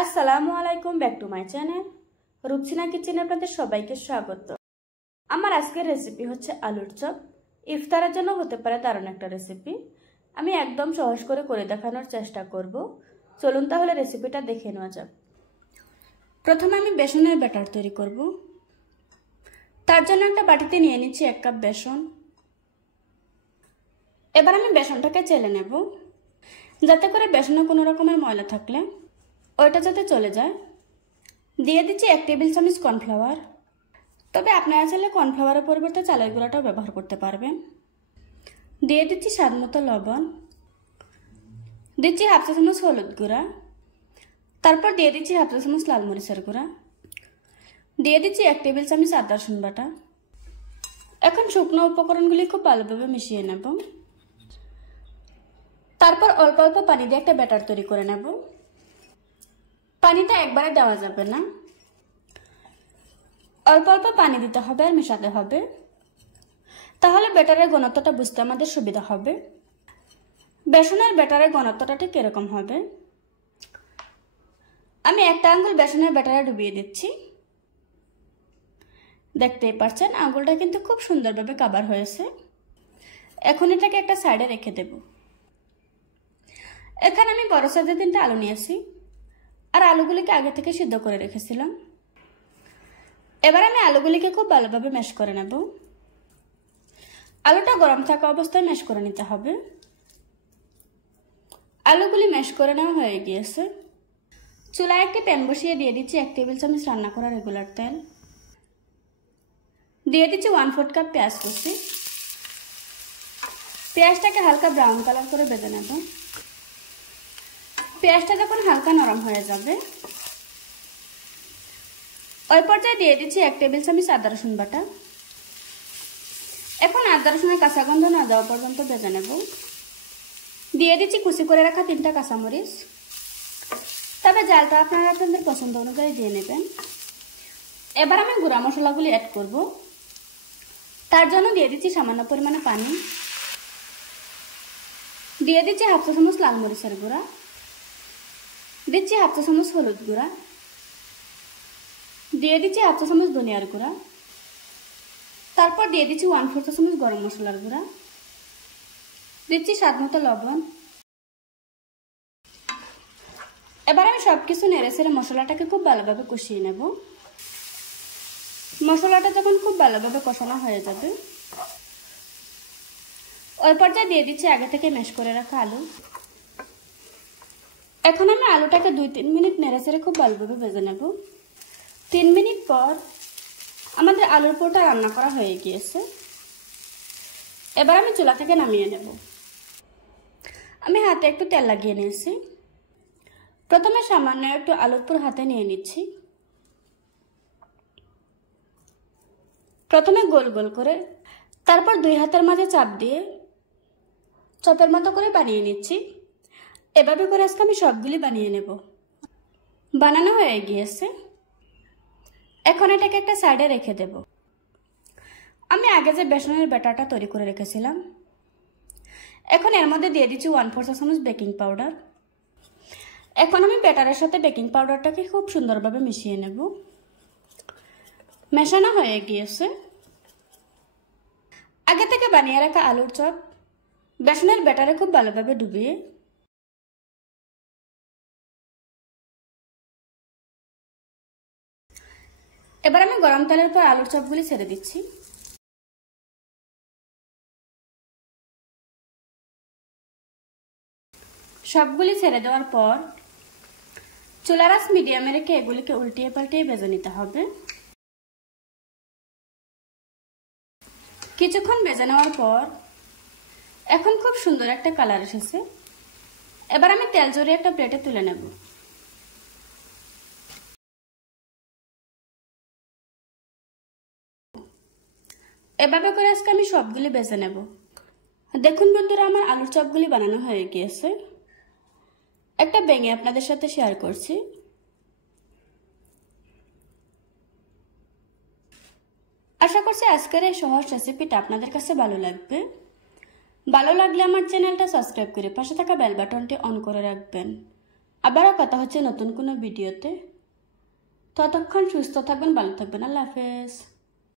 আসসালামু আলাইকুম, back to my channel Rupsina কিচেনে আপনাদের সবাইকে স্বাগত। আমার আজকের রেসিপি হচ্ছে আলুর চপ। ইফতারের জন্য হতে পারে দারুণ একটা রেসিপি। আমি একদম সহজ করে দেখানোর চেষ্টা করব। চলুন তাহলে রেসিপিটা দেখে নেওয়া যাক। প্রথমে আমি বেসনের ব্যাটার তৈরি করব। তার জন্য একটা বাটিতে নিয়ে নিচ্ছি 1 কাপ বেসন। এবার আমি বেসনটাকে চেলে নেব, যাতে করে বেসনে কোনো রকমের ময়লা থাকলে ওইটা যাতে চলে যায়। দিয়ে দিচ্ছি 1 টেবিল চামচ কর্নফ্লাওয়ার, তবে আপনারা চাইলে কর্নফ্লাওয়ারের পরিবর্তে চালের গুঁড়াটাও ব্যবহার করতে পারবেন। দিয়ে দিচ্ছি স্বাদ মতো লবণ, দিচ্ছি হাফ চা চামচ হলুদ গুঁড়া, তারপর দিয়ে দিচ্ছি হাফ চা চামচ লাল মরিচের গুঁড়া, দিয়ে দিচ্ছি 1 টেবিল চামচ আদা রসুন বাটা। এখন শুকনো উপকরণগুলি খুব ভালোভাবে মিশিয়ে নেব। তারপর অল্প অল্প পানি দিয়ে একটা ব্যাটার তৈরি করে নেব। পানিটা একবারে দেওয়া যাবে না, অল্প অল্প পানি দিতে হবে আর মেশাতে হবে, তাহলে ব্যাটারের ঘনত্বটা বুঝতে আমাদের সুবিধা হবে। বেসনের ব্যাটারের ঘনত্বটা ঠিক এরকম হবে। আমি 1 আঙ্গুল বেসনের ব্যাটারে ডুবিয়ে দিচ্ছি। দেখতেই পাচ্ছেন আঙ্গুলটা কিন্তু খুব সুন্দরভাবে কভার হয়েছে। এখন এটাকে একটা সাইডে রেখে দেব। এখানে আমি বড় সাইজের 3টা আলু নিয়েছি, আর আলুগুলিকে আগে থেকে সিদ্ধ করে রেখেছিলাম। এবার আমি আলুগুলিকে খুব ভালোভাবে ম্যাশ করে নেব। আলুটা গরম থাকা অবস্থায় ম্যাশ করে নিতে হবে। আলুগুলি ম্যাশ করে নেওয়া হয়ে গিয়েছে। চুলায় একটি প্যান বসিয়ে দিয়ে দিচ্ছি 1 টেবিল চামচ রান্না করা রেগুলার তেল। দিয়ে দিচ্ছি 1/4 কাপ পেঁয়াজ কুচি। পেঁয়াজটাকে হালকা ব্রাউন কালার করে ভেজে নেব। পেঁয়াজটা যখন হালকা নরম হয়ে যাবে ওই পর্যায়ে দিয়ে দিচ্ছি 1 টেবিল চামচ আদা রসুন বাটা। এখন আদা রসুনের কাঁচা গন্ধ না যাওয়া পর্যন্ত ভেজে নেব। দিয়ে দিচ্ছি কুচি করে রাখা 3টা কাঁচামরিচ, তবে জালটা আপনারা আপনাদের পছন্দ অনুযায়ী দিয়ে নেবেন। এবার আমি গুঁড়া মশলাগুলি অ্যাড করব। তার জন্য দিয়ে দিচ্ছি সামান্য পরিমাণে পানি, দিয়ে দিচ্ছি হাফ চা চামচ লাল মরিচের গুঁড়া, দিচ্ছি হাফ চা চামচ হলুদ গুঁড়া, দিয়ে দিচ্ছি হাফ চা চামচ ধনিয়ার গুঁড়া, তারপর দিয়ে দিচ্ছি 1/4 চা চামচ গরম মশলার গুঁড়া, দিচ্ছি স্বাদ মতো লবণ। এবার আমি সবকিছু নেড়ে ছেড়ে মশলাটাকে খুব ভালোভাবে কষিয়ে নেব। মশলাটা যখন খুব ভালোভাবে কষানো হয়ে যাবে ওই পর্যায়ে দিয়ে দিচ্ছি আগে থেকে ম্যাশ করে রাখা আলু। এখন আমি আলুটাকে 2-3 মিনিট নেড়ে ছেড়ে খুব ভালোভাবে ভেজে নেব। 3 মিনিট পর আমাদের আলুর পুরোটা রান্না করা হয়ে গিয়েছে। এবার আমি চুলা থেকে নামিয়ে নেব। আমি হাতে একটু তেল লাগিয়ে নিয়েছি। প্রথমে সামান্য একটু আলুর পুর হাতে নিয়ে নিচ্ছি। প্রথমে গোল গোল করে, তারপর 2 হাতের মাঝে চাপ দিয়ে চপের মতো করে বানিয়ে নিচ্ছি। এভাবে করে আজকে আমি সবগুলি বানিয়ে নেব। বানানো হয়ে গিয়েছে। এখন এটাকে একটা সাইডে রেখে দেব। আমি আগে যে বেসনের ব্যাটারটা তৈরি করে রেখেছিলাম, এখন এর মধ্যে দিয়ে দিচ্ছি 1/4 চা চামচ বেকিং পাউডার। এখন আমি ব্যাটারের সাথে বেকিং পাউডারটাকে খুব সুন্দরভাবে মিশিয়ে নেব। মেশানো হয়ে গিয়েছে। আগে থেকে বানিয়ে রাখা আলুর চপ বেসনের ব্যাটারে খুব ভালোভাবে ডুবিয়ে এবার আমি গরম তেলের পর আলুর চপগুলি ছেড়ে দিচ্ছি। সবগুলি ছেড়ে দেওয়ার পর চুলার আঁচ মিডিয়ামে রেখে এগুলিকে উল্টিয়ে পাল্টিয়ে ভেজে নিতে হবে। কিছুক্ষণ ভেজে নেওয়ার পর এখন খুব সুন্দর একটা কালার এসেছে। এবার আমি তেল ঝরিয়ে একটা প্লেটে তুলে নেব। এভাবে করে আজকে আমি সবগুলি ভেজে নেব। দেখুন বন্ধুরা, আমার আলুর চপগুলি বানানো হয়ে গিয়েছে। একটা ভেঙে আপনাদের সাথে শেয়ার করছি। আশা করছি আজকের এই সহজ রেসিপিটা আপনাদের কাছে ভালো লাগবে। ভালো লাগলে আমার চ্যানেলটা সাবস্ক্রাইব করে পাশে থাকা বেল বাটনটি অন করে রাখবেন। আবারও কথা হচ্ছে নতুন কোনো ভিডিওতে। ততক্ষণ সুস্থ থাকবেন, ভালো থাকবেন। আল্লাহ হাফেজ।